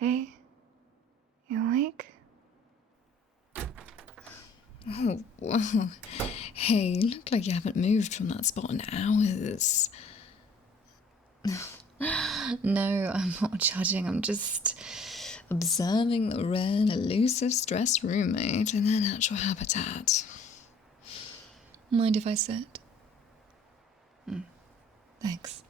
Hey, you awake? Oh, whoa. Hey, you look like you haven't moved from that spot in hours. No, I'm not judging, I'm just observing the rare and elusive stressed roommate in their natural habitat. Mind if I sit? Thanks.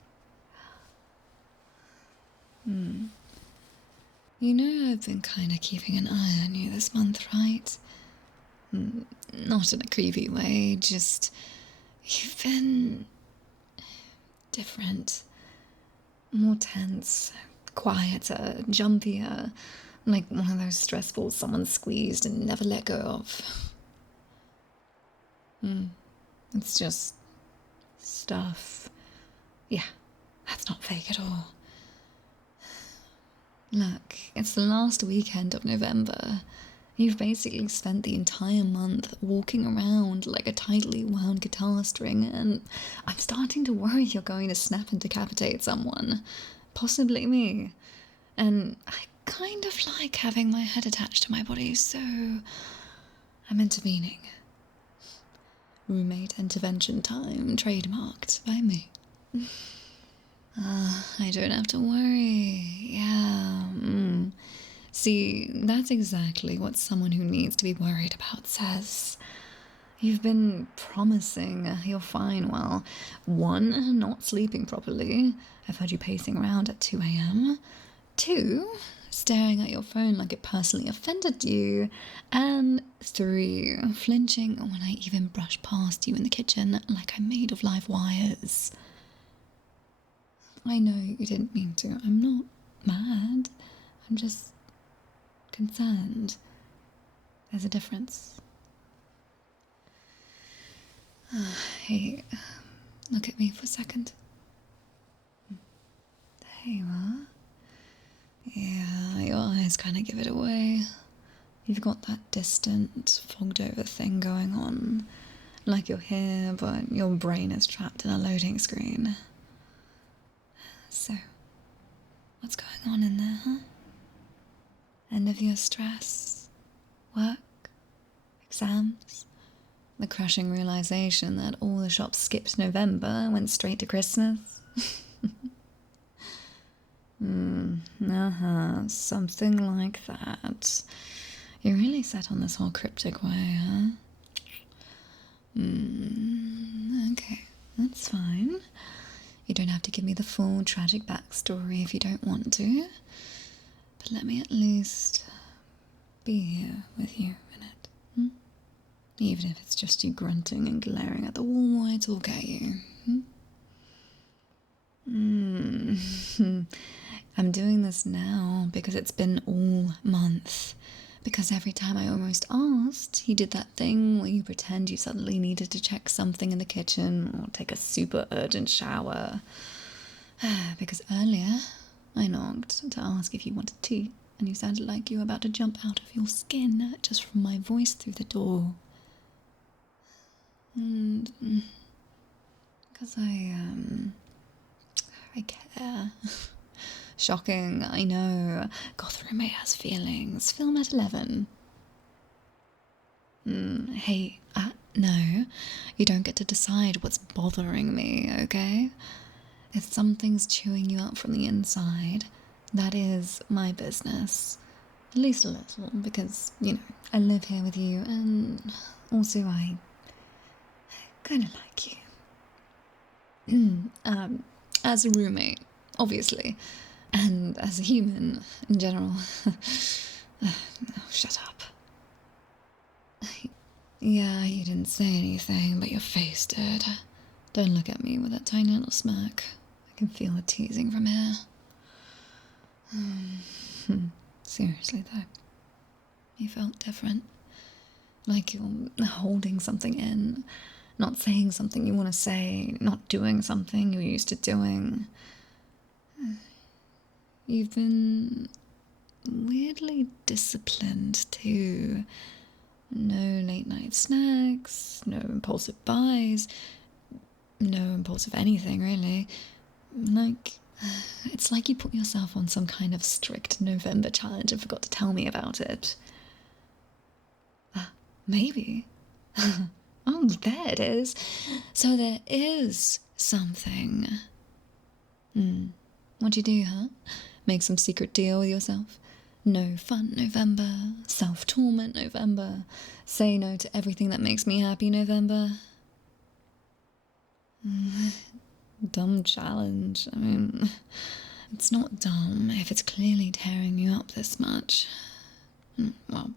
You know I've been kinda keeping an eye on you this month, right? Not in a creepy way, just you've been different. More tense, quieter, jumpier, like one of those stress balls someone squeezed and never let go of. It's just stuff. Yeah, that's not fake at all. Look, it's the last weekend of November. You've basically spent the entire month walking around like a tightly wound guitar string, and I'm starting to worry you're going to snap and decapitate someone. Possibly me. And I kind of like having my head attached to my body, so I'm intervening. Roommate intervention time, trademarked by me. I don't have to worry. Yeah. See, that's exactly what someone who needs to be worried about says. You've been promising you're fine while, one, not sleeping properly. I've heard you pacing around at 2 a.m. Two, staring at your phone like it personally offended you. And three, flinching when I even brush past you in the kitchen like I'm made of live wires. I know you didn't mean to. I'm not mad. I'm just concerned. There's a difference. Hey, look at me for a second. There you are. Yeah, your eyes kind of give it away. You've got that distant, fogged over thing going on. Like you're here, but your brain is trapped in a loading screen. So, what's going on in there, huh? End of year stress? Work? Exams? The crushing realization that all the shops skipped November and went straight to Christmas? Something like that. You're really set on this whole cryptic way, huh? Okay, that's fine. You don't have to give me the full tragic backstory if you don't want to. But let me at least be here with you in it. Even if it's just you grunting and glaring at the wall while I talk at you. I'm doing this now because it's been all month. Because every time I almost asked, you did that thing where you pretend you suddenly needed to check something in the kitchen or take a super urgent shower. Because earlier, I knocked to ask if you wanted tea, and you sounded like you were about to jump out of your skin just from my voice through the door. And because I care. Shocking, I know. Goth roommate has feelings. Film at 11. Hey, no. You don't get to decide what's bothering me, okay? If something's chewing you up from the inside, that is my business. At least a little, because, I live here with you, and also I kind of like you. As a roommate, obviously, and as a human in general. Shut up. Yeah, you didn't say anything, but your face did. Don't look at me with that tiny little smirk. I can feel the teasing from here. Seriously, though. You felt different. Like you're holding something in. Not saying something you want to say. Not doing something you're used to doing. You've been weirdly disciplined, too. No late night snacks, no impulsive buys, no impulsive anything, really. Like, It's like you put yourself on some kind of strict November challenge and forgot to tell me about it. Maybe. Oh, there it is. So there is something. What'd you do, huh? Make some secret deal with yourself? No fun November, self-torment November, say no to everything that makes me happy November. Dumb challenge. I mean, it's not dumb if it's clearly tearing you up this much. Well,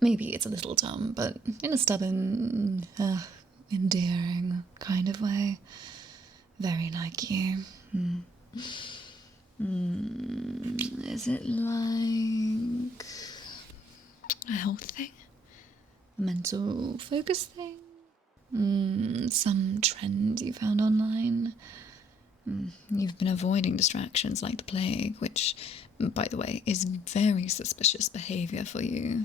maybe it's a little dumb, but in a stubborn, endearing kind of way. Very like you. Is it like a health thing? A mental focus thing? Some trend you found online? You've been avoiding distractions like the plague, which, by the way, is very suspicious behavior for you.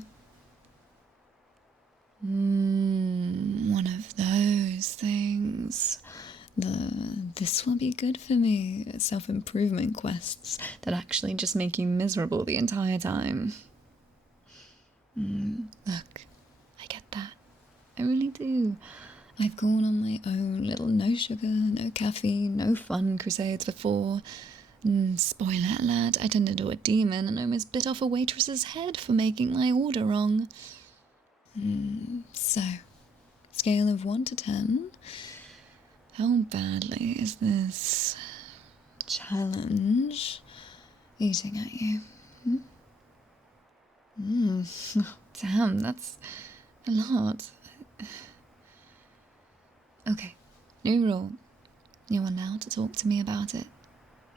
One of those things. This will be good for me self-improvement quests that actually just make you miserable the entire time. Look, I get that. I really do. I've gone on my own little no sugar, no caffeine, no fun crusades before. Spoiler alert, I turned into a demon and almost bit off a waitress's head for making my order wrong. So, scale of 1 to 10, how badly is this challenge eating at you? Damn, that's a lot. Okay, new rule. You're allowed to talk to me about it.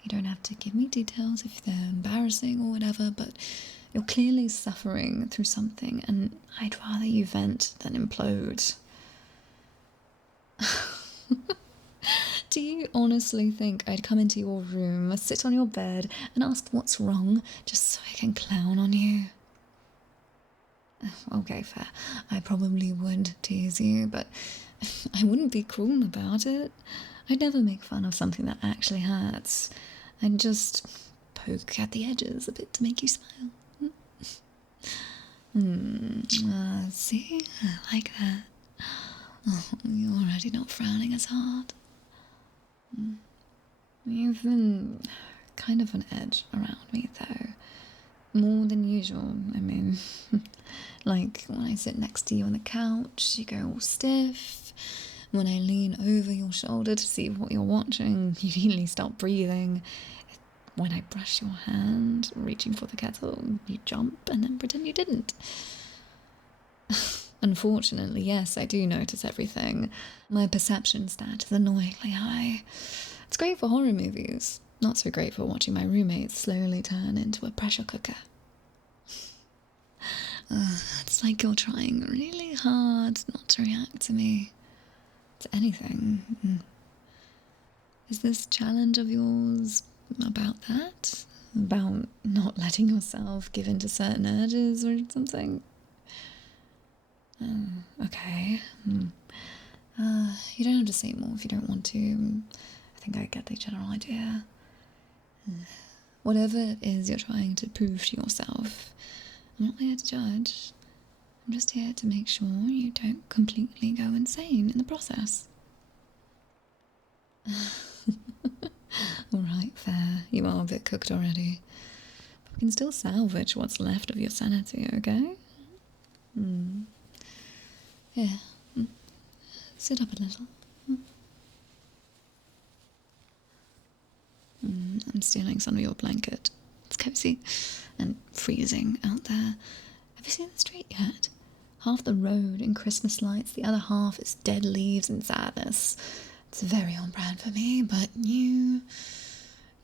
You don't have to give me details if they're embarrassing or whatever, but you're clearly suffering through something, and I'd rather you vent than implode. Do you honestly think I'd come into your room, sit on your bed, and ask what's wrong just so I can clown on you? Okay, fair. I probably would tease you, but I wouldn't be cruel about it. I'd never make fun of something that actually hurts. I'd just poke at the edges a bit to make you smile. See? I like that. Oh, you're already not frowning as hard. You've been kind of on edge around me, though. More than usual, I mean. Like, when I sit next to you on the couch, you go all stiff. When I lean over your shoulder to see what you're watching, you immediately stop breathing. When I brush your hand, reaching for the kettle, you jump and then pretend you didn't. Unfortunately, yes, I do notice everything. My perception stat is annoyingly high. It's great for horror movies, not so great for watching my roommates slowly turn into a pressure cooker. It's like you're trying really hard not to react to me, to anything. Is this challenge of yours about that? About not letting yourself give in to certain urges or something? Okay. You don't have to say more if you don't want to. I think I get the general idea. Whatever it is you're trying to prove to yourself, I'm not here to judge. I'm just here to make sure you don't completely go insane in the process. Alright, fair. You are a bit cooked already. But we can still salvage what's left of your sanity, okay? Yeah. Sit up a little. I'm stealing some of your blanket. It's cozy and freezing out there. Have you seen the street yet? Half the road in Christmas lights, the other half is dead leaves and sadness. It's very on brand for me, but you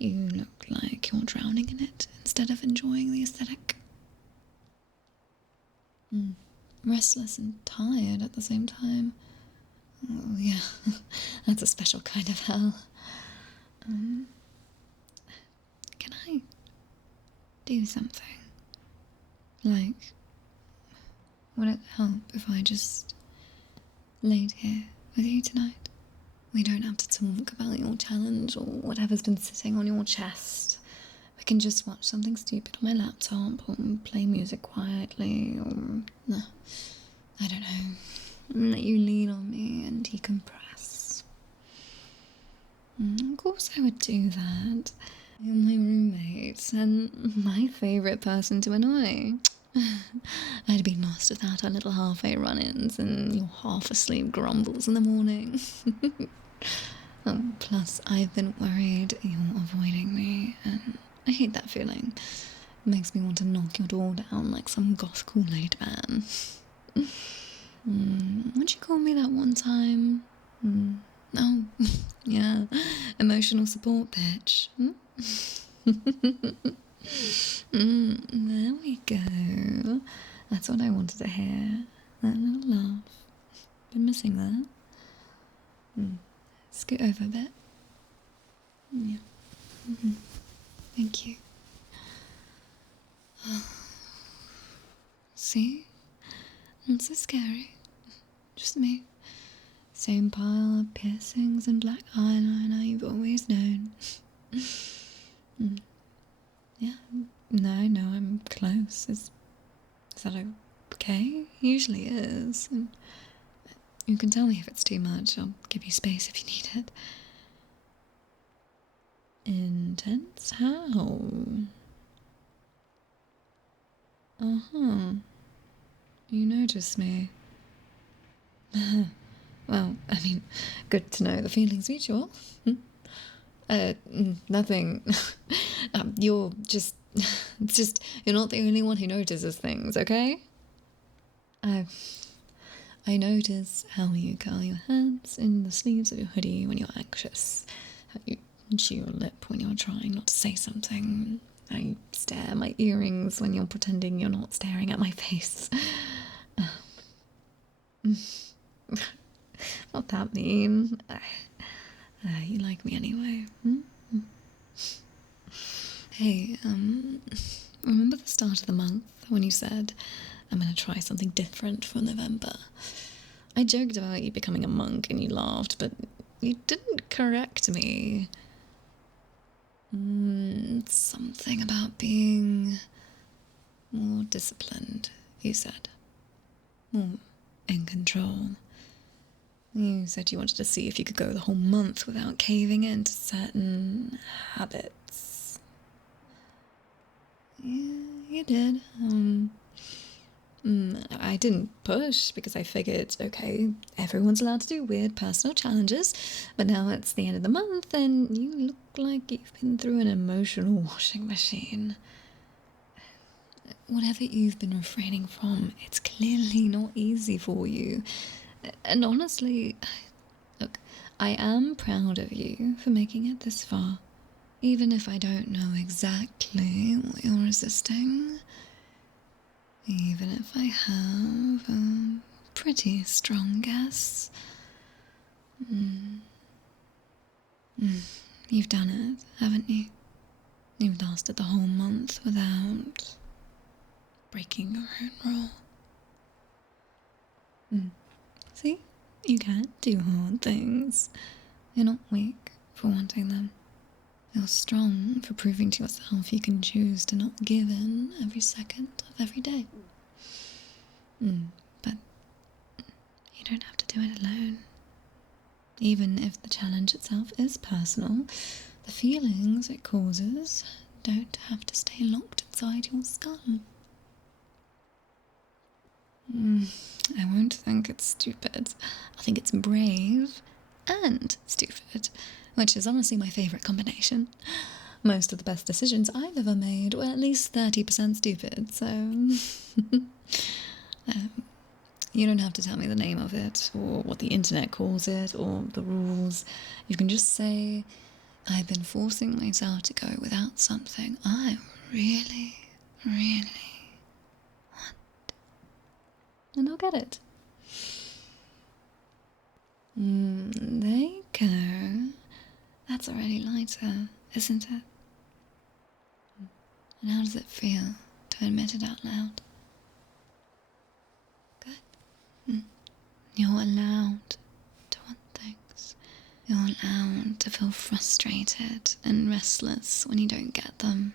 look like you're drowning in it instead of enjoying the aesthetic. Restless and tired at the same time. Oh yeah, that's a special kind of hell. Can I do something? Like, would it help if I just laid here with you tonight? We don't have to talk about your challenge or whatever's been sitting on your chest. We can just watch something stupid on my laptop or play music quietly or, I don't know, let you lean on me and decompress. Of course I would do that. You're my roommate and my favourite person to annoy. I'd be lost without our little halfway run-ins and your half-asleep grumbles in the morning. Plus, I've been worried you're avoiding me, and I hate that feeling. It makes me want to knock your door down like some goth Kool-Aid man. What'd you call me that one time? Oh, yeah, emotional support bitch. There we go. That's what I wanted to hear. That little laugh. Been missing that. Scoot over a bit. Yeah. Thank you. See? Not so scary. Just me. Same pile of piercings and black eyeliner you've always known. Yeah. No, I'm close. Is that okay? Usually is. And you can tell me if it's too much. I'll give you space if you need it. Intense? How? You notice me. Well, I mean, good to know the feeling's mutual. Nothing. You're just, you're not the only one who notices things, okay? I notice how you curl your hands in the sleeves of your hoodie when you're anxious, how you chew your lip when you're trying not to say something, how you stare at my earrings when you're pretending you're not staring at my face. Not that mean. You like me anyway. Hey, remember the start of the month when you said, I'm gonna try something different for November? I joked about you becoming a monk and you laughed, but you didn't correct me. Something about being more disciplined, you said. More in control. You said you wanted to see if you could go the whole month without caving into certain habits. Yeah, you did. I didn't push because I figured, okay, everyone's allowed to do weird personal challenges, but now it's the end of the month and you look like you've been through an emotional washing machine. Whatever you've been refraining from, it's clearly not easy for you. And honestly, look, I am proud of you for making it this far. Even if I don't know exactly what you're resisting. Even if I have a pretty strong guess. You've done it, haven't you? You've lasted the whole month without breaking your own rule. See? You can do hard things. You're not weak for wanting them. You're strong for proving to yourself you can choose to not give in every second of every day. But you don't have to do it alone. Even if the challenge itself is personal, the feelings it causes don't have to stay locked inside your skull. I won't think it's stupid. I think it's brave and stupid, which is honestly my favourite combination. Most of the best decisions I've ever made were at least 30% stupid, so... you don't have to tell me the name of it, or what the internet calls it, or the rules. You can just say, I've been forcing myself to go without something I really, really want. And I'll get it. There you go. That's already lighter, isn't it? And how does it feel to admit it out loud? Good. You're allowed to want things. You're allowed to feel frustrated and restless when you don't get them.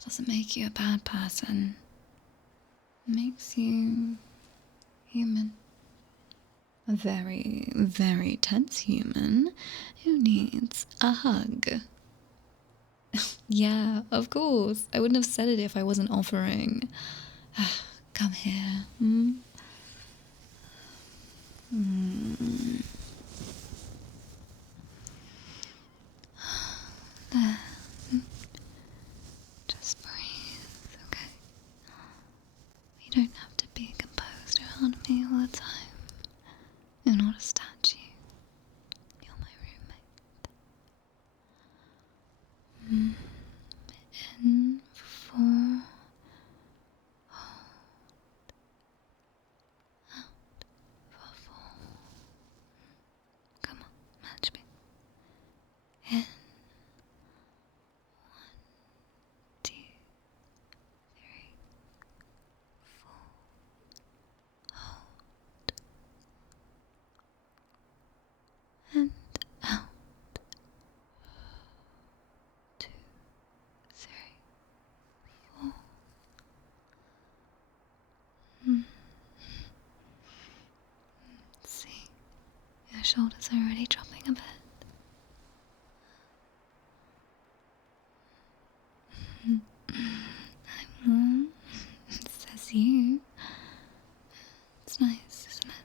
That doesn't make you a bad person. It makes you human. A very, very tense human who needs a hug. Yeah, of course. I wouldn't have said it if I wasn't offering. Come here. There. Just breathe, okay? You don't have to be composed around me all the time. You're not a statue. You're my roommate. In for 4. Hold. Out for 4. Come on, match me. In. 1, 2, 3, 4. Hold. And out. 2, 3, 4. See, your shoulders are already dropping a bit. I'm warm, says you. It's nice, isn't it?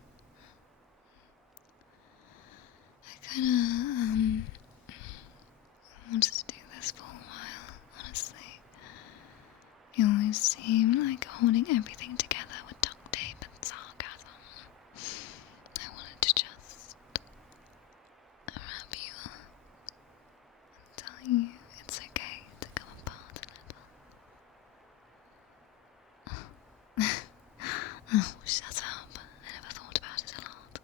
I kinda, wanted to do this for a while, honestly. You always seem like holding everything together with duct tape and sarcasm. I wanted to just wrap you up and tell you it's okay to come apart a little. Oh, shut up. I never thought about it a lot.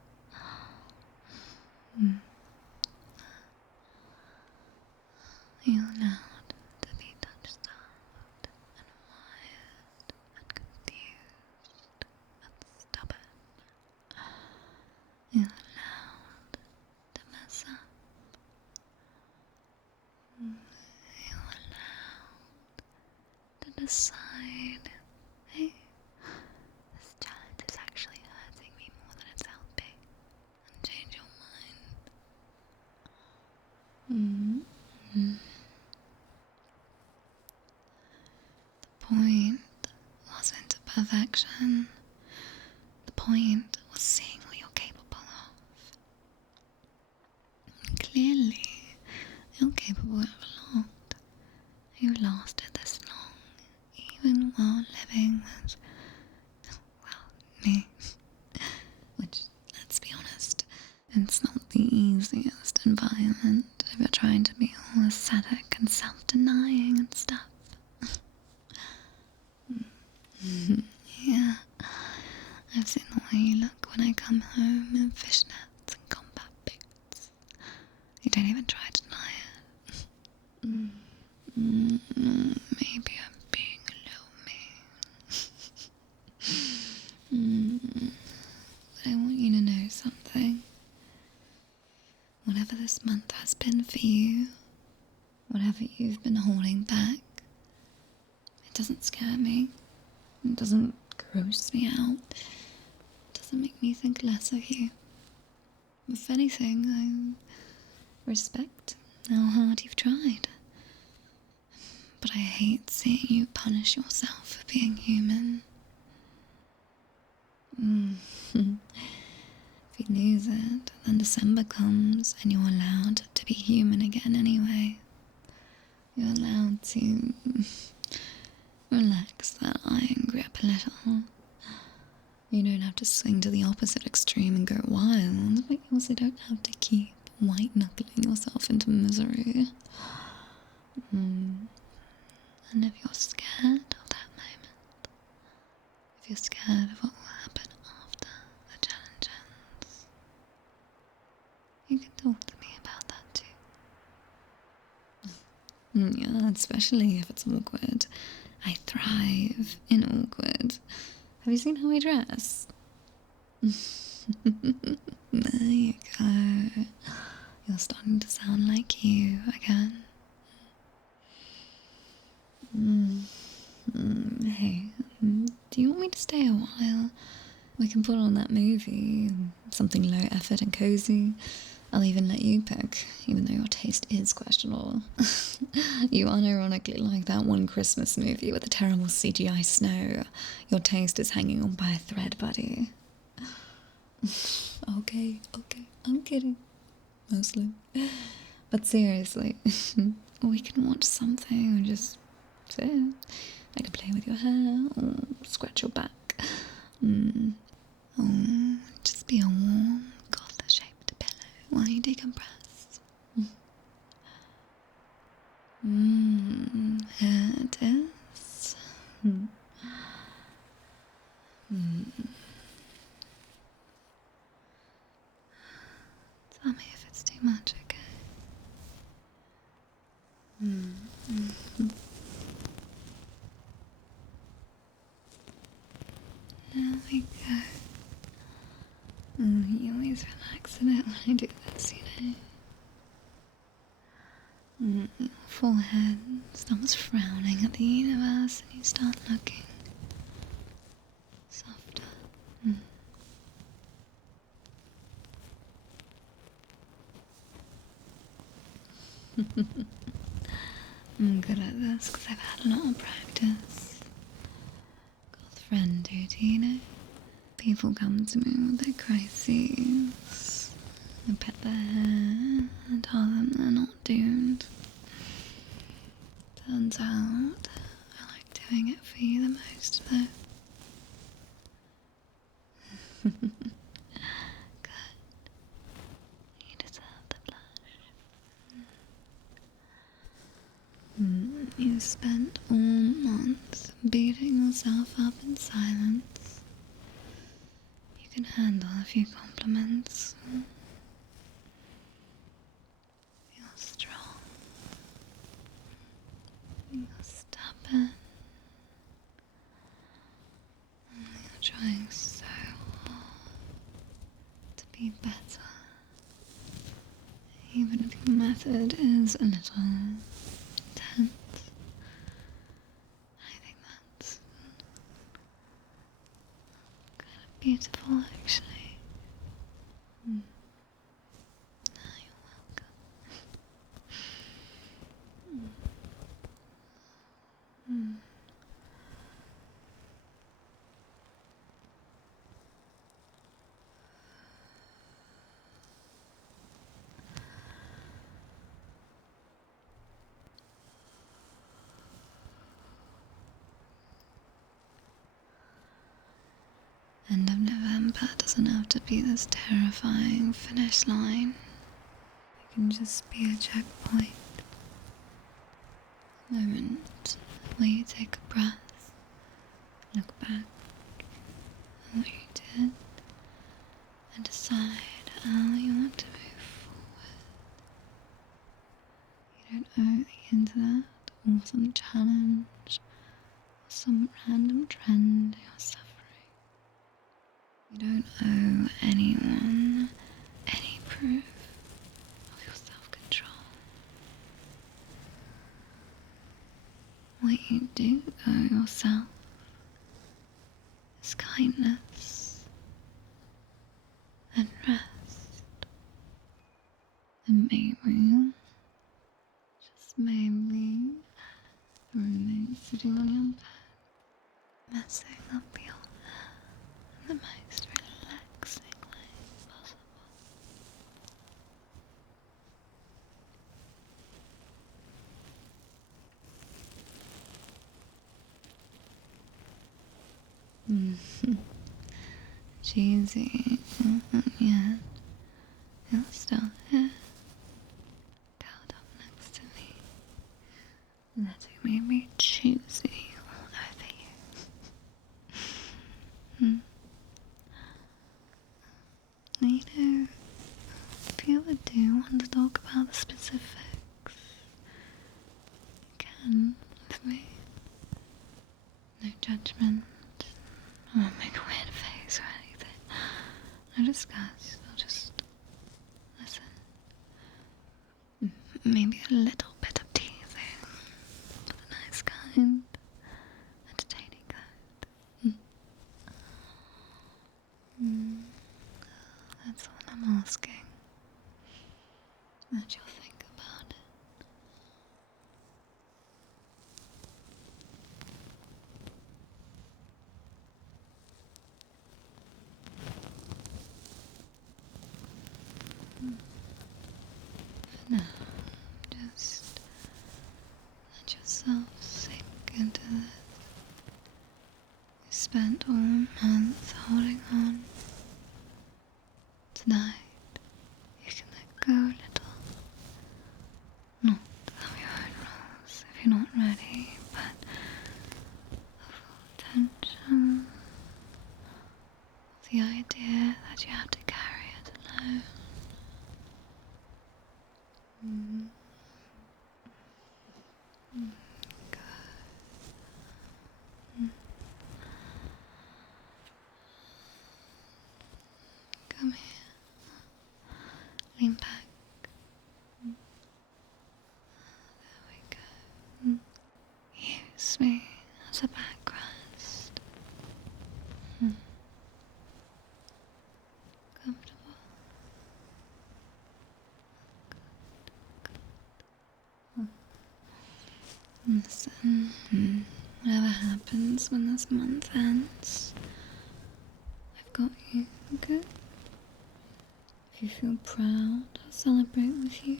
You're allowed to be touched up and wired and confused and stubborn. You're allowed to mess up. You're allowed to decide, hey, this challenge is actually hurting me more than it's helping, and change your mind. The point wasn't perfection. The point was seeing what you're capable of. Clearly, you're capable of a lot. You lasted this long, even while living with, well, me. Which, let's be honest, it's not the easiest environment if you're trying to be all aesthetic and self-denying and stuff. Yeah, I've seen the way you look when I come home in fishnets and combat boots. You don't even try to deny it. Maybe I'm being a little mean. But I want you to know something. Whatever this month has been for you, whatever you've been holding back, it doesn't scare me. It doesn't gross me out. It doesn't make me think less of you. If anything, I respect how hard you've tried. But I hate seeing you punish yourself for being human. If you lose it, then December comes and you're allowed to be human again anyway. You're allowed to relax that iron grip a little. You don't have to swing to the opposite extreme and go wild, but you also don't have to keep white-knuckling yourself into misery. And if you're scared of that moment, if you're scared of what will happen after the challenge ends, you can talk to me about that too. Yeah, especially if it's awkward. I thrive in awkward. Have you seen how I dress? There you go. You're starting to sound like you again. Hey, do you want me to stay a while? We can put on that movie, something low effort and cozy. I'll even let you pick, even though your taste is questionable. You unironically like that one Christmas movie with the terrible CGI snow. Your taste is hanging on by a thread, buddy. Okay, I'm kidding. Mostly. But seriously, we can watch something or just sit. I can play with your hair or scratch your back. Oh, just be a warm, Goth-shaped pillow while you decompress. Here it is. Tell me if it's too much, okay? There we go. You always relax a bit when I do this, you know. Your forehead stops frowning at the universe and you start looking softer. I'm good at this because I've had a lot of practice. Goth friend duty, you know. People come to me with their crises. I pet their hair and tell them they're not doomed. Turns out, I like doing it for you the most, though. Good. You deserve the blush. You spent all month beating yourself up in silence. You can handle a few compliments. You're strong. You're stubborn. You're trying so hard to be better. Even if your method is a little intense. I think that's kind of beautiful, actually. You're welcome. End of November doesn't have to be this terrifying finish line. It can just be a checkpoint. A moment where you take a breath, look back at what you did, and decide how you want to move forward. You don't owe the internet or some challenge or some random trend you're suffering. You don't owe anyone any proof of your self-control. What you do owe yourself is kindness and rest. And maybe, just maybe, the roommate sitting on your bed, messing up your hair in the most relaxing way possible. Cheesy, yeah. You're still here, curled up next to me, letting me be choosy all over you. You know, if you ever do want to talk about the specifics, you can with me. No judgment. I won't make a weird face or anything. No disgust. I'll just listen. maybe a little bit of teasing, but a nice kind, entertaining kind. That's all I'm asking. That you'll think about it. No, just let yourself sink into this. You spent all month holding on. Tonight, you can let go a little. Not of your own rules if you're not ready, but of all tension, of the idea that you have to carry it alone. Good. Come here. Lean back. There we go. Use me as a backrest. Comfortable. Listen, whatever happens when this month ends, I've got you, okay? If you feel proud, I'll celebrate with you.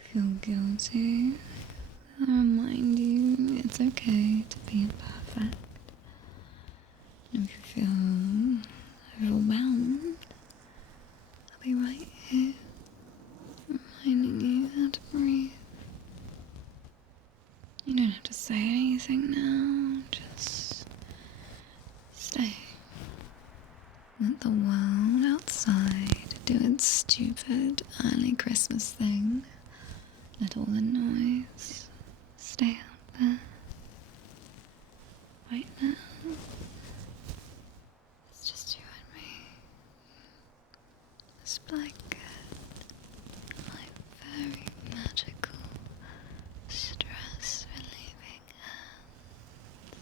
If you feel guilty, I'll remind you it's okay to be imperfect. And if you feel overwhelmed, I'll be right here, reminding you how to breathe. You don't have to say anything now, just stay. Let the world outside do its stupid early Christmas thing. Let all the noise stay out there. Right now, it's just you and me. This blanket, my very magical, stress relieving hands.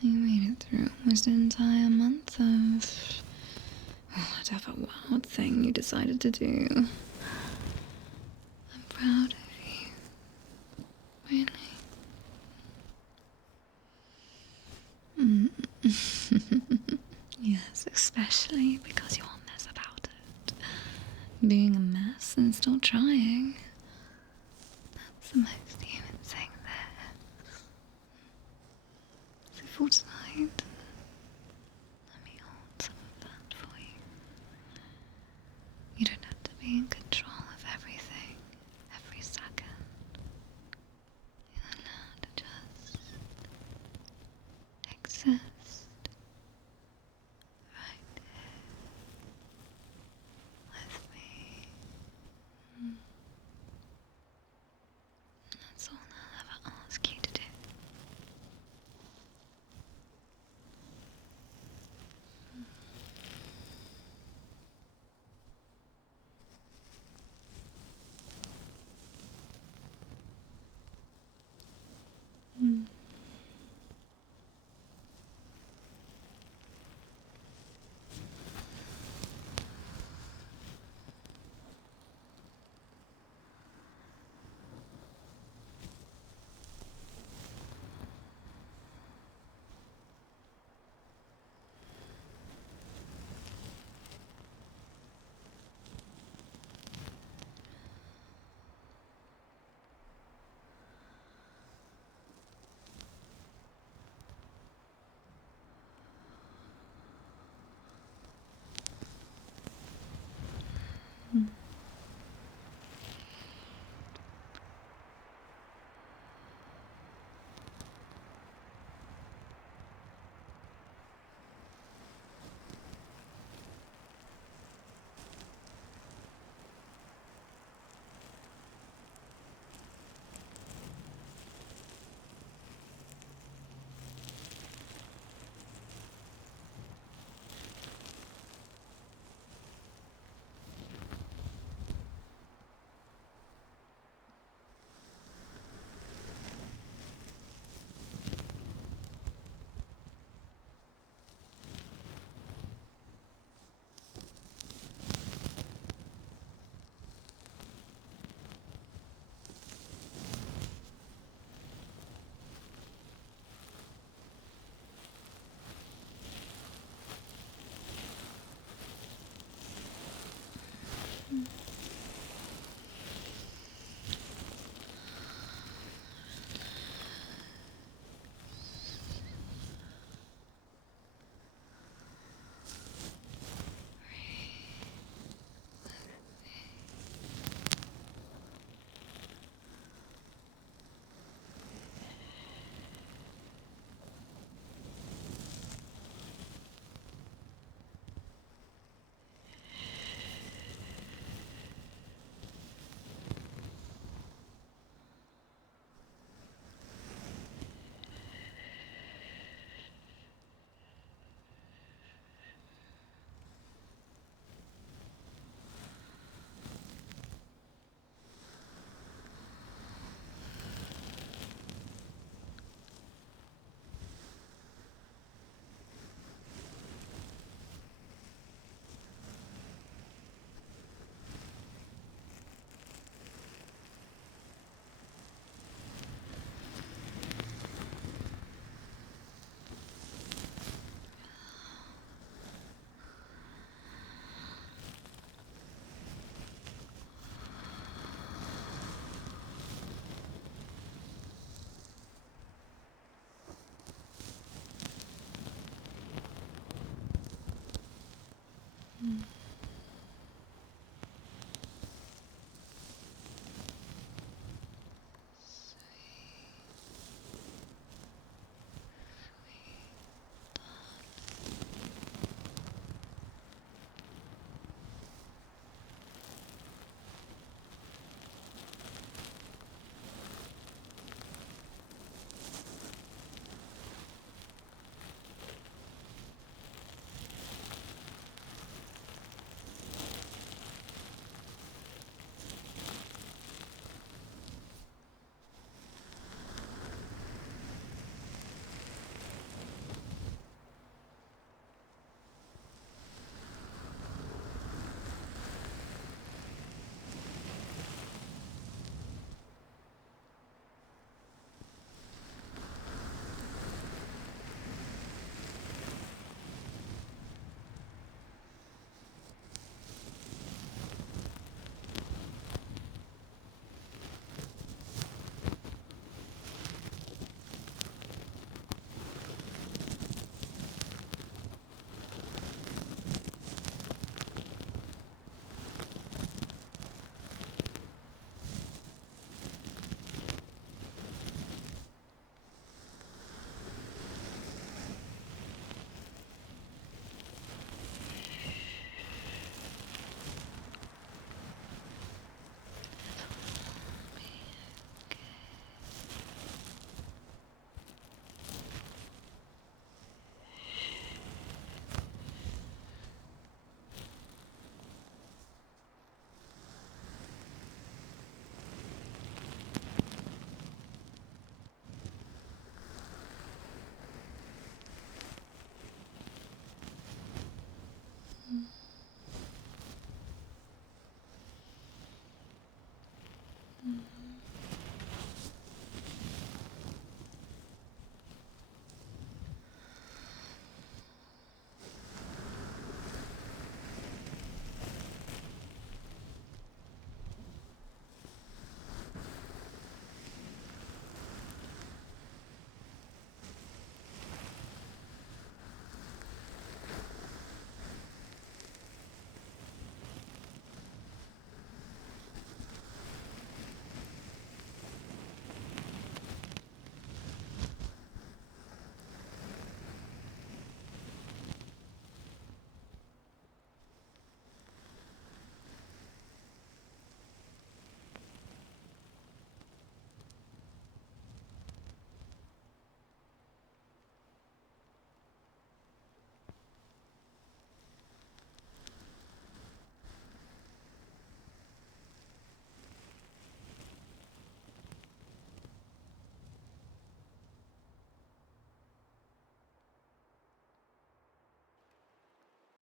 You made it through almost an entire month of whatever wild thing you decided to do. I'm proud of you. Really. Yes, especially because you're honest about it. Being a mess and still trying. That's the most human thing there. So for tonight, let me hold some of that for you. You don't have to be in control of everything, every second. You're allowed to just exist right here with me. That's all I'll ever ask you to do.